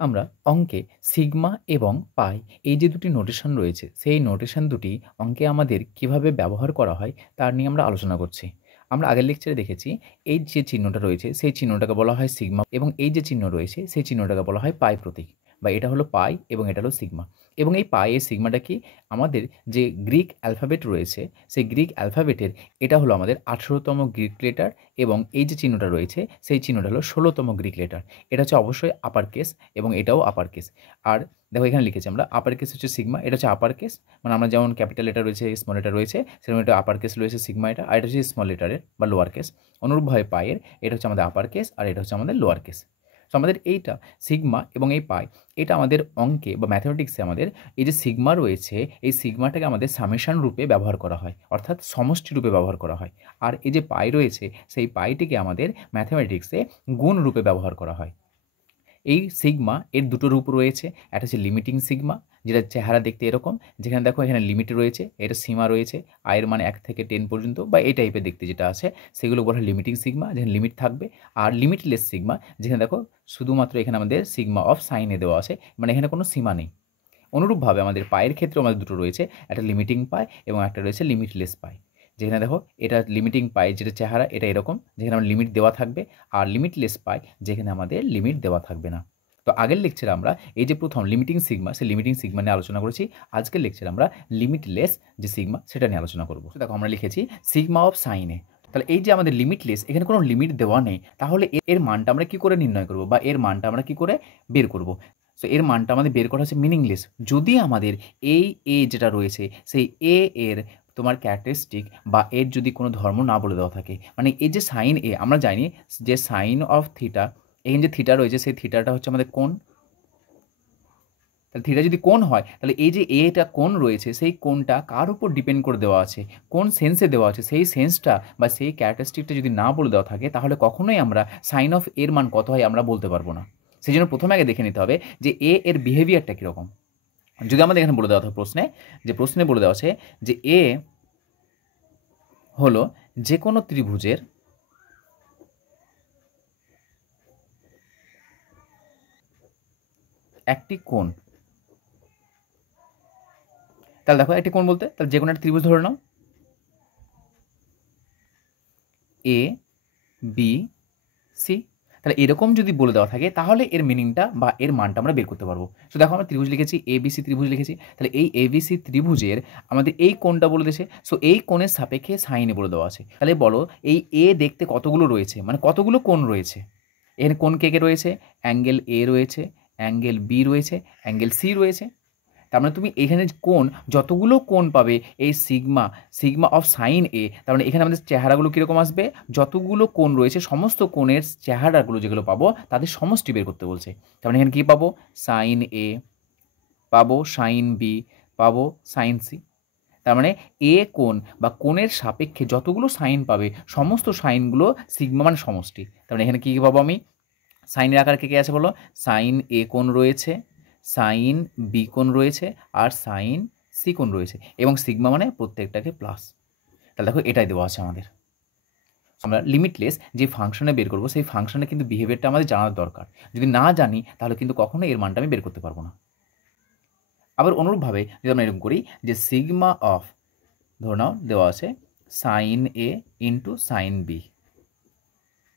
আমরা অঙ্কে সিগমা এবং পাই এই যে দুটি নোটেশন রয়েছে সেই নোটেশন দুটি অঙ্কে আমাদের কিভাবে ব্যবহার করা হয় তার নিয়ে আমরা আলোচনা করছি। আমরা আগের লেকচারে দেখেছি এই যে চিহ্নটা রয়েছে সেই চিহ্নটাকে বলা হয় সিগমা এবং এই যে চিহ্ন রয়েছে সেই চিহ্নটাকে বলা হয় পাই প্রতীক বা এটা হলো পাই এবং এটা হলো সিগমা। এবং এই পাই এর সিগমাটা কি আমাদের যে গ্রিক অ্যালফাবেট রয়েছে সেই গ্রিক অ্যালফাবেটের এটা হলো আমাদের 18তম গ্রিক লেটার এবং এই যে চিহ্নটা রয়েছে সেই চিহ্নটা হলো 16তম গ্রিক লেটার। এটা হচ্ছে অবশ্যই আপার কেস এবং এটাও আপার কেস। আর দেখো এখানে লিখেছি আমরা আপার কেস হচ্ছে সিগমা, এটা হচ্ছে আপার কেস, মানে আমরা যেমন ক্যাপিটাল লেটার রয়েছে স্মল লেটার রয়েছে সেরকম এটা আপার কেস রয়েছে সিগমা এটা, আর এটা হচ্ছে স্মল লেটারের বা লোয়ার কেস। অনুরূপভাবে পায়ের এটা হচ্ছে আমাদের আপার কেস আর এটা হচ্ছে আমাদের লোয়ার কেস। সো আমাদের এইটা সিগমা এবং এই পাই এটা আমাদের অঙ্কে বা ম্যাথামেটিক্সে আমাদের এই যে সিগমা রয়েছে এই সিগমাটাকে আমাদের সামেশান রূপে ব্যবহার করা হয়, অর্থাৎ সমষ্টি রূপে ব্যবহার করা হয়। আর এই যে পাই রয়েছে সেই পাইটিকে আমাদের ম্যাথামেটিক্সে গুণ রূপে ব্যবহার করা হয়। এই সিগমা এর দুটো রূপ রয়েছে, একটা হচ্ছে লিমিটিং সিগমা যেটা চেহারা দেখতে এরকম, যেখানে দেখো এখানে লিমিট রয়েছে, এটা সীমা রয়েছে আয়ের মানে 1 থেকে 10 পর্যন্ত বা এই টাইপের দেখতে যেটা আছে সেগুলো বলা হয় লিমিটিং সিগমা, যেখানে লিমিট থাকবে। আর লিমিটলেস সিগমা যেখানে দেখো শুধুমাত্র এখানে আমাদের সিগমা অফ সাইনে দেওয়া আছে, মানে এখানে কোনো সীমা নেই। অনুরূপভাবে আমাদের পায়ের ক্ষেত্রেও আমাদের দুটো রয়েছে, একটা লিমিটিং পাই এবং একটা রয়েছে লিমিটলেস পাই। যেখানে দেখো এটা লিমিটিং পাই যেটা চেহারা এটা এরকম, যেখানে আমার লিমিট দেওয়া থাকবে, আর লিমিটলেস পাই যেখানে আমাদের লিমিট দেওয়া থাকবে না। তো আগের লেকচারে আমরা এই যে প্রথম লিমিটিং সিগমা সেই লিমিটিং সিগমা নিয়ে আলোচনা করেছি। আজকের লেকচারে আমরা লিমিটলেস যে সিগমা সেটা নিয়ে আলোচনা করব। দেখো আমরা লিখেছি সিগমা অফ সাইনে, তাহলে এই যে আমাদের লিমিটলেস এখানে কোনো লিমিট দেওয়া নেই, তাহলে এর মানটা আমরা কি করে নির্ণয় করব বা এর মানটা আমরা কি করে বের করব। সো এর মানটা আমাদের বের করা হচ্ছে মিনিংলেস যদি আমাদের এই এ যেটা রয়েছে সেই এ এর তোমার ক্যারেক্টারিস্টিক বা এর যদি কোনো ধর্ম না বলে দেওয়া থাকে, মানে এই যে সাইন এ আমরা জানি যে সাইন অফ থিটা, এখানে যে থিটা রয়েছে সেই থিটাটা হচ্ছে আমাদের কোণ। তাহলে থিটা যদি কোণ হয় তাহলে এই যে এটা কোণ রয়েছে সেই কোণটা কার উপর ডিপেন্ড করে দেওয়া আছে, কোন সেন্সে দেওয়া আছে, সেই সেন্সটা বা সেই ক্যারেক্টারিস্টিকটা যদি না বলে দেওয়া থাকে তাহলে কখনোই আমরা সাইন অফ এর মান কত হয় আমরা বলতে পারবো না। সেই জন্য প্রথমে আগে দেখে নিতে হবে যে এর বিহেভিয়ারটা কীরকম। যদি আমাদের এখানে বলে দেওয়া থাকে প্রশ্নে বলে দেওয়া আছে যে এ হলো যে কোনো ত্রিভুজের একটি কোণ। তাহলে দেখো একটি কোণ বলতে তাহলে যে কোনো একটা ত্রিভুজ ধরে নাও এ বি সি। তাহলে এরকম যদি বলে দেওয়া থাকে তাহলে এর মিনিংটা বা এর মানটা আমরা বের করতে পারবো। সো দেখো আমরা ত্রিভুজ লিখেছি এবিসি ত্রিভুজ লিখেছি, তাহলে এই এবিসি ত্রিভুজের আমাদের এই কোণটা বলে দিয়েছে। সো এই কোণের সাপেক্ষে সাইনে বলে দেওয়া আছে। তাহলে বলো এই এ দেখতে কতগুলো রয়েছে, মানে কতগুলো কোণ রয়েছে। এখানে কোণ কে কে রয়েছে, অ্যাঙ্গেল এ রয়েছে, অ্যাঙ্গেল বি রয়েছে, অ্যাঙ্গেল সি রয়েছে। তার মানে তুমি এখানে কোণ যতগুলো কোণ পাবে এই সিগমা অফ সাইন এ, তার মানে এখানে আমাদের চেহারাগুলো কীরকম আসবে, যতগুলো কোণ রয়েছে সমস্ত কোণের চেহারাগুলো যেগুলো পাবো তাদের সমষ্টি বের করতে বলছে। তার মানে এখানে কী পাবো, সাইন এ পাবো, সাইন বি পাবো, সাইন সি। তার মানে এ কোণ বা কোণের সাপেক্ষে যতগুলো সাইন পাবে সমস্ত সাইনগুলো সিগমা মানে সমষ্টি। তার মানে এখানে কী কী পাবো আমি, সাইনের আকার কে কে আছে বলো, সাইন এ কোণ রয়েছে, সাইন বি কোণ রয়েছে আর সাইন সি কোণ রয়েছে এবং সিগমা মানে প্রত্যেকটাকে প্লাস। তাহলে দেখো এটাই দেওয়া আছে আমাদের। আমরা লিমিটলেস যে ফাংশনে বের করবো সেই ফাংশনে কিন্তু বিহেভিয়ারটা আমাদের জানার দরকার। যদি না জানি তাহলে কিন্তু কখনোই এর মানটা আমি বের করতে পারবো না। আবার অনুরূপভাবে যদি আমরা এরকম করি যে সিগমা অফ ধরে নাও দেওয়া আছে sign A into sign B,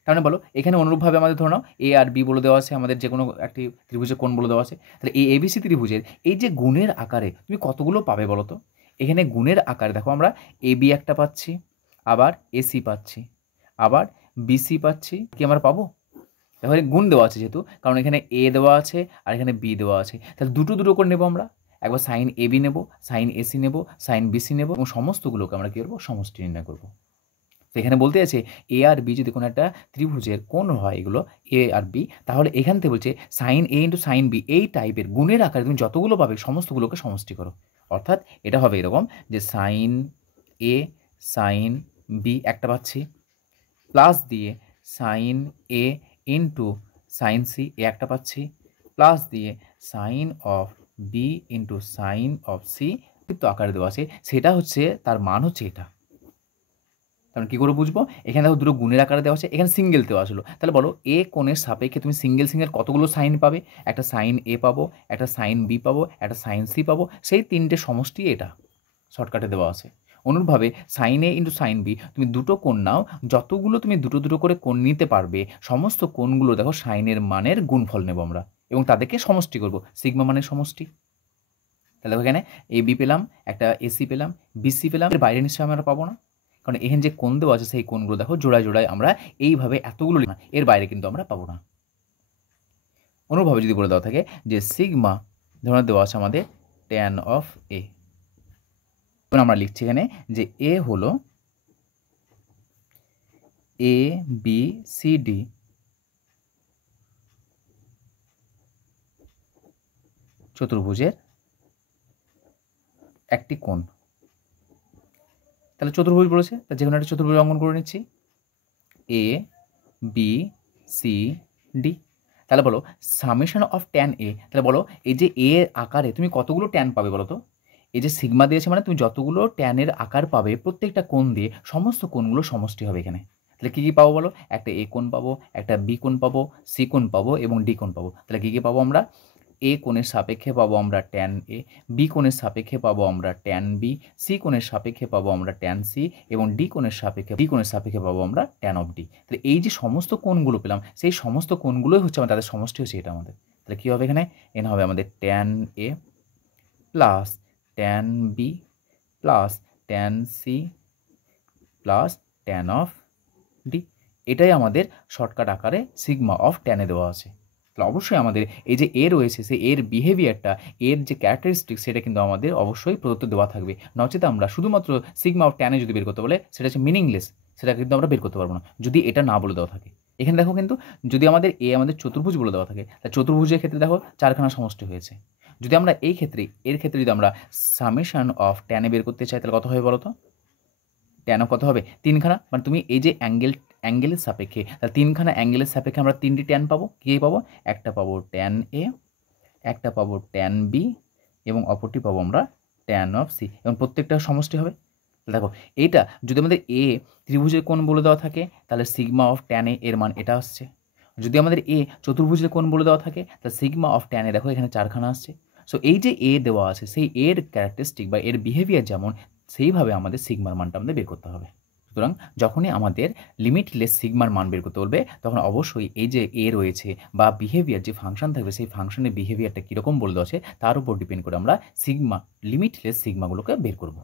তার মানে বলো এখানে অনুরূপভাবে আমাদের ধরে নাও এ আর বি বলে দেওয়া আছে, আমাদের যে কোনো একটি ত্রিভুজের কোণ বলে দেওয়া আছে। তাহলে এই এবিসি ত্রিভুজের এই যে গুণের আকারে তুমি কতগুলো পাবে বলো তো। এখানে গুণের আকারে দেখো আমরা এ বি একটা পাচ্ছি, আবার এসি পাচ্ছি, আবার বিসি পাচ্ছি, কি আমরা পাবো। দেখো গুণ দেওয়া আছে যেহেতু, কারণ এখানে এ দেওয়া আছে আর এখানে বি দেওয়া আছে, তাহলে দুটো দুটো করে নেবো আমরা। একবার সাইন এ বি নেবো, সাইন এসি নেবো, সাইন বিসি নেবো এবং সমস্তগুলোকে আমরা কী করবো, সমষ্টি নির্ণয় করবো। এখানে বলতে আছে এ আর বি যদি কোনো একটা ত্রিভুজের কোণ হয় এগুলো এ আর বি, তাহলে এখান থেকে বলছে sign A into sign B এই টাইপের গুণের আকারে তুমি যতগুলো পাবে সমস্তগুলোকে সমষ্টি করো। অর্থাৎ এটা হবে এরকম যে সাইন এ সাইন বি একটা পাচ্ছি, প্লাস দিয়ে sine A into sine C এ একটা পাচ্ছি, প্লাস দিয়ে sine of B into sine of C আকারে দেওয়া আছে, সেটা হচ্ছে তার মান হচ্ছে এটা। কারণ কী করে বুঝবো, এখানে দেখো দুটো গুণের আকারে দেওয়া আছে, এখানে সিঙ্গেল দেওয়া আসলো, তাহলে বলো এ কোণের সাপেক্ষে তুমি সিঙ্গেল কতগুলো সাইন পাবে, একটা সাইন এ পাবো, একটা সাইন বি পাবো, একটা সাইন সি পাবো, সেই তিনটে সমষ্টি এটা শর্টকাটে দেওয়া আছে। অনুরূপভাবে sign A into sign B, তুমি দুটো কোণ নাও, যতগুলো তুমি দুটো দুটো করে কোণ নিতে পারবে সমস্ত কোণগুলো দেখো সাইনের মানের গুণফল নেব আমরা এবং তাদেরকে সমষ্টি করব, সিগমা মানের সমষ্টি। তাহলে দেখো এখানে এ বি পেলাম, একটা এসি পেলাম, বিসি পেলাম, এর বাইরে নিশ্চয়ই আমরা পাবো না, কারণ এখানে যে কোণ দেওয়া আছে সেই কোণগুলো দেখো জোড়ায় জোড়ায় আমরা এইভাবে এতগুলো এর বাইরে কিন্তু আমরা পাবো না। অনুরূপভাবে যদি বলে দেওয়া থাকে যে সিগমা ধরনের দেওয়া আছে আমাদের ট্যান অফ এ, আমরা লিখছি এখানে যে এ হলো এ বি সি ডি চতুর্ভুজের একটি কোণ। তাহলে চতুর্ভুজ বলেছে, তা যে কোনো একটা চতুর্ভুজ অঙ্কন করে নিচ্ছি, এ বি সি ডি। তাহলে বলো সামেশন অফ ট্যান এ, তাহলে বলো এই যে এ আকারে তুমি কতগুলো ট্যান পাবে বলো তো, এই যে সিগমা দিয়েছে মানে তুমি যতগুলো ট্যানের আকার পাবে প্রত্যেকটা কোণ দিয়ে সমস্ত কোণগুলো সমষ্টি হবে এখানে। তাহলে কী কী পাবো বলো, একটা এ কোণ পাবো, একটা বি কোণ পাবো, সি কোণ পাবো এবং ডি কোণ পাবো। তাহলে কী কী পাবো আমরা, এ কোণের সাপেক্ষে পাবো আমরা ট্যান এ, বি কোণের সাপেক্ষে পাবো আমরা ট্যান বি, সি কোণের সাপেক্ষে পাবো আমরা ট্যান সি এবং ডি কোণের সাপেক্ষে পাবো আমরা ট্যান অফ ডি। তাহলে এই যে সমস্ত কোণগুলো পেলাম সেই সমস্ত কোণগুলোই হচ্ছে আমাদের, তাদের সমষ্টি হচ্ছে এটা আমাদের। তাহলে কী হবে এখানে, এখানে হবে আমাদের tan A plus tan B plus tan C plus tan of D. এটাই আমাদের শর্টকাট আকারে সিগমা অফ ট্যানে দেওয়া আছে। তাহলে অবশ্যই আমাদের এই যে এ রয়েছে সেই এর বিহেভিয়ারটা, এর যে ক্যারেক্টারিস্টিক সেটা কিন্তু আমাদের অবশ্যই প্রদত্ত দেওয়া থাকবে, নচেত আমরা শুধুমাত্র সিগমা অফ ট্যানে যদি বের করতে বলে সেটা হচ্ছে মিনিংলেস, সেটা কিন্তু আমরা বের করতে পারবো না যদি এটা না বলে দেওয়া থাকে। এখানে দেখো কিন্তু যদি আমাদের এ আমাদের চতুর্ভুজ বলে দেওয়া থাকে, তাহলে চতুর্ভুজের ক্ষেত্রে দেখো চারখানা সমষ্টি হয়েছে। যদি আমরা এই ক্ষেত্রে এর ক্ষেত্রে যদি আমরা সামেশন অফ ট্যানে বের করতে চাই তাহলে কত হবে বলো তো, ট্যানও কত হবে তিনখানা, মানে তুমি এই যে অ্যাঙ্গেলের সাপেক্ষে, তাহলে তিনখানা অ্যাঙ্গেলের সাপেক্ষে আমরা তিনটি ট্যান পাবো। কী পাবো, একটা পাবো ট্যান এ, একটা পাবো ট্যান বি এবং অপরটি পাবো আমরা ট্যান অফ সি এবং প্রত্যেকটা সমষ্টি হবে। দেখো এইটা যদি আমাদের এ ত্রিভুজের কোণ বলে দেওয়া থাকে তাহলে সিগমা অফ ট্যান এ এর মান এটা আসছে। যদি আমাদের এ চতুর্ভুজের কোণ বলে দেওয়া থাকে তাহলে সিগমা অফ ট্যান এ দেখো এখানে চারখানা আসছে। সো এই যে এ দেওয়া আছে সেই এর ক্যারেক্টারিস্টিক বা এর বিহেভিয়ার যেমন, সেইভাবে আমাদের সিগমার মানটা আমাদের বের করতে হবে। সুতরাং যখনই আমাদের লিমিটলেস সিগমার মান বের করতে বলবে তখন অবশ্যই এই যে এ রয়েছে বা বিহেভিয়ার যে ফাংশন থাকবে সেই ফাংশনের বিহেভিয়ারটা কীরকম বলে দেওয়া আছে তার উপর ডিপেন্ড করে আমরা সিগমা লিমিটলেস সিগমাগুলোকে বের করব।